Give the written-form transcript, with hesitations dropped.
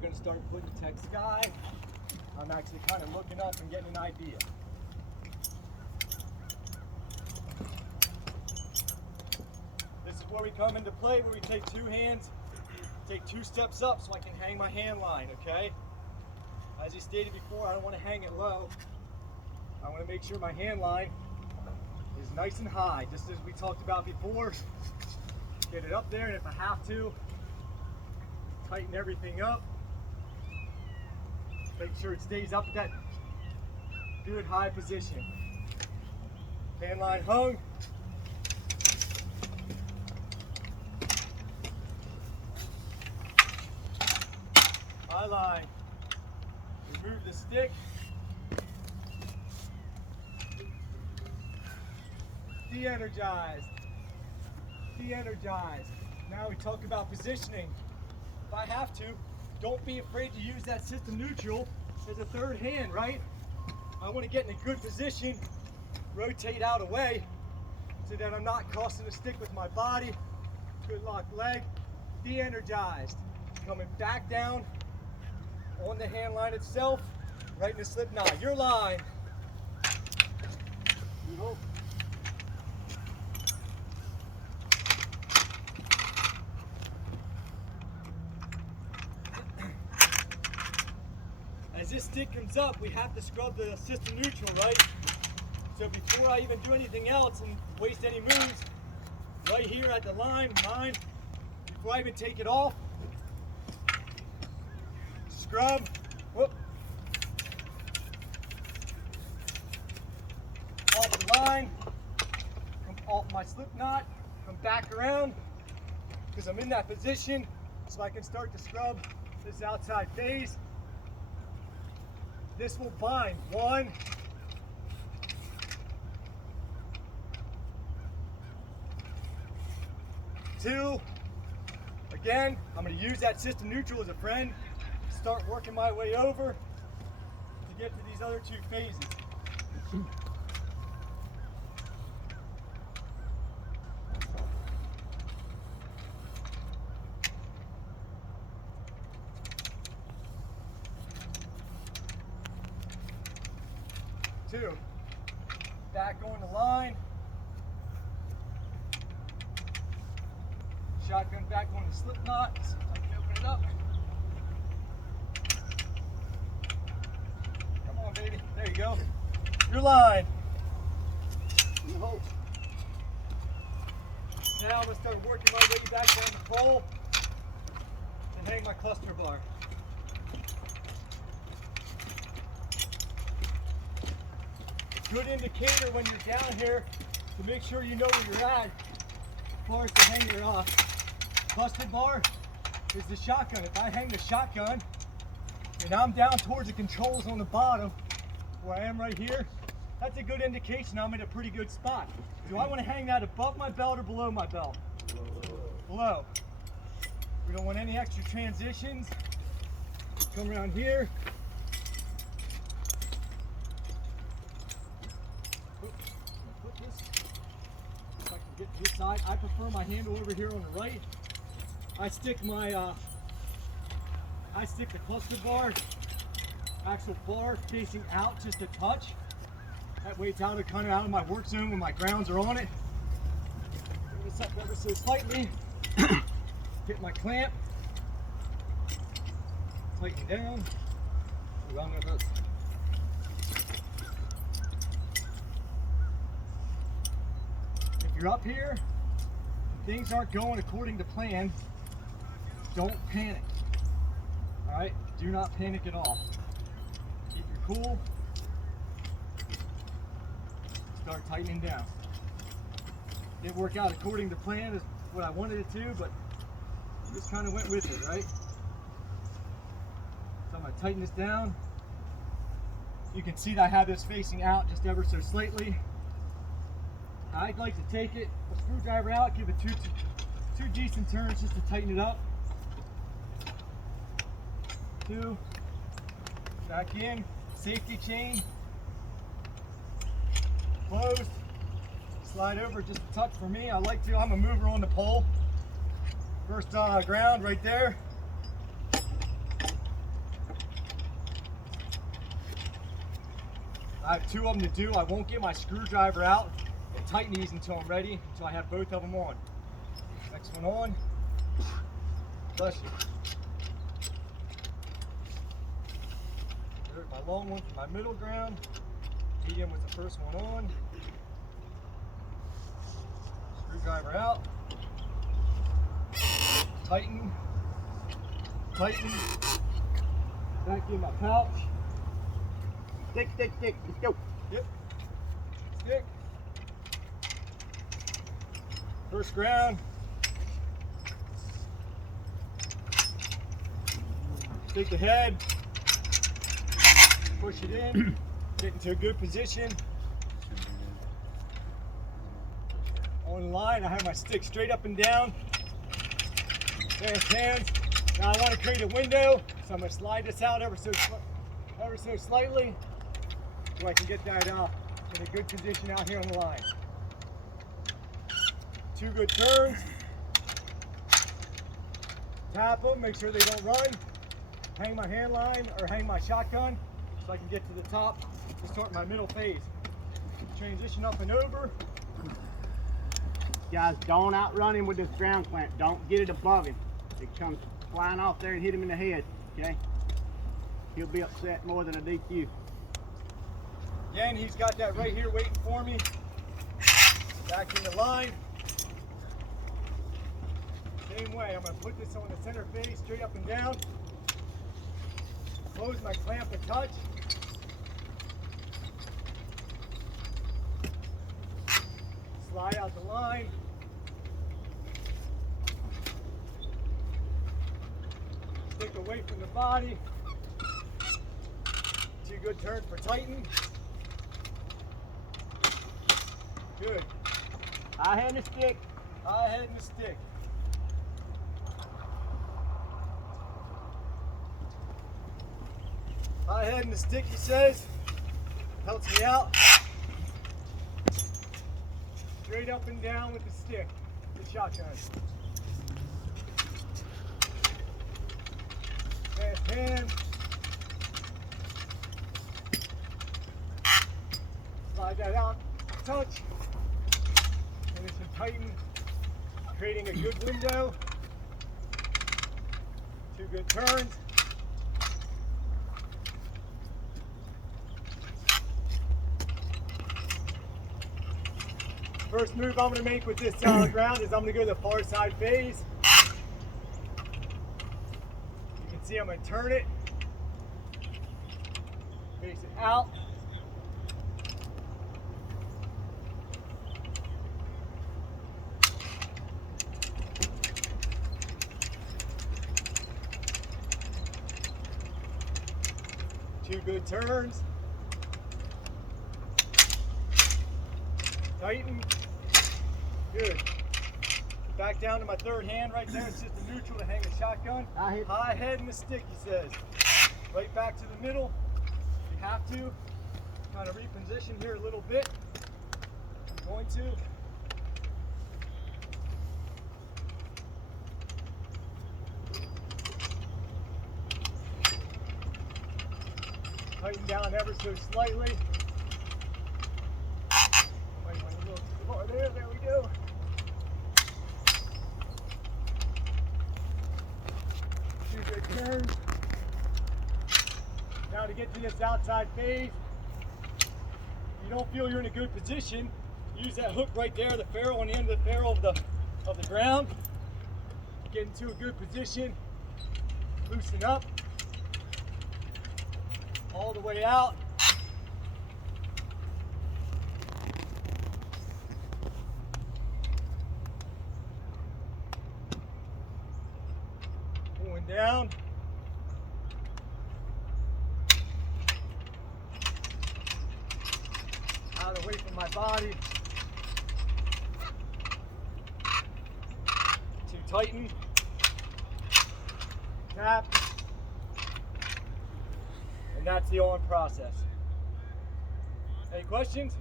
we're going to start putting tech sky. I'm actually kind of looking up and getting an idea. This is where we come into play, where we take two hands, take 2 steps up so I can hang my hand line, okay? As you stated before, I don't want to hang it low. I want to make sure my hand line is nice and high, just as we talked about before. Get it up there, and if I have to, tighten everything up. Make sure it stays up at that good high position. Hand line hung. Eye line. Remove the stick. De-energized. De-energized. Now we talk about positioning. If I have to, don't be afraid to use that system neutral as a third hand, right? I want to get in a good position, rotate out away, so that I'm not crossing the stick with my body. Good locked leg. De-energized. Coming back down on the hand line itself, right in the slip knot. Your line. As this stick comes up, we have to scrub the system neutral, right? So before I even do anything else and waste any moves, right here at the line, mine, before I even take it off, scrub, whoop, off the line, come off my slip knot, come back around, because I'm in that position, so I can start to scrub this outside phase. This will bind 1, 2. Again, I'm going to use that system neutral as a friend. Start working my way over to get to these other 2 phases. Two, back on the line, shotgun back on the slip knot, so I can open it up. Come on, baby, there you go. Your line. Now I'm gonna start working my way back on the pole and hang my cluster bar. Good indicator when you're down here to make sure you know where you're at as far as the hanger cluster bar is the shotgun. If I hang the shotgun and I'm down towards the controls on the bottom where I am right here, that's a good indication I'm in a pretty good spot. Do I want to hang that above my belt or below my belt? Below. We don't want any extra transitions. Come around here. Get this side. I prefer my handle over here on the right. I stick the cluster bar, actual bar facing out just a touch. That way it's kind of out of my work zone when my grounds are on it. Bring this up ever so slightly. Hit my clamp. Tighten down. Around my boat. You're up here, things aren't going according to plan, don't panic. All right, do not panic at all. Keep your cool. Start tightening down. Didn't work out according to plan is what I wanted it to, but just kind of went with it, right? So I'm gonna tighten this down. You can see that I have this facing out just ever so slightly. I'd like to take it, a screwdriver out, give it two decent turns just to tighten it up. 2, back in, safety chain, closed, slide over just a touch for me. I'm a mover on the pole. First ground right there. I have 2 of them to do. I won't get my screwdriver out and tighten these until I'm ready, until I have both of them on. Next one on. Bless you. There's my long one for my middle ground. Medium was the first one on. Screwdriver out. Tighten. Tighten. Back in my pouch. Stick, stick, stick. Let's go. Yep. Stick. First ground. Take the head. Push it in. Get into a good position. On the line, I have my stick straight up and down. There's hands. Now I want to create a window, so I'm going to slide this out ever so slightly so I can get that in a good position out here on the line. 2 good turns. Tap them, make sure they don't run. Hang my hand line or hang my shotgun so I can get to the top to start my middle phase. Transition up and over. Guys, don't outrun him with this ground clamp. Don't get it above him. It comes flying off there and hit him in the head, okay? He'll be upset more than a DQ. Again, he's got that right here waiting for me. Back in the line. Same way, I'm going to put this on the center face, straight up and down. Close my clamp a touch. Slide out the line. Stick away from the body. 2 good turns for tighten. Good. High hand the stick. High head and the stick. High head and the stick, he says. Helps me out. Straight up and down with the stick, the shotgun. Fast hand. Slide that out, touch. Finish and tighten, creating a good window. 2 good turns. First move I'm going to make with this solid ground is I'm going to go to the far side phase. You can see I'm going to turn it, face it out. Two good turns. Tighten. Good. Back down to my 3rd hand right there. It's just a neutral to hang the shotgun. High head and the stick, he says. Right back to the middle. You have to kind of reposition here a little bit. I'm going to. Tighten down ever so slightly. Might want a little more there. There we go. Two good turns. Now to get to this outside phase, if you don't feel you're in a good position, use that hook right there, the ferrule on the end of the ferrule of the ground. Get into a good position. Loosen up. All the way out. Pulling down. Out away from my body. Too tighten. Tap. And that's the on process. Any questions?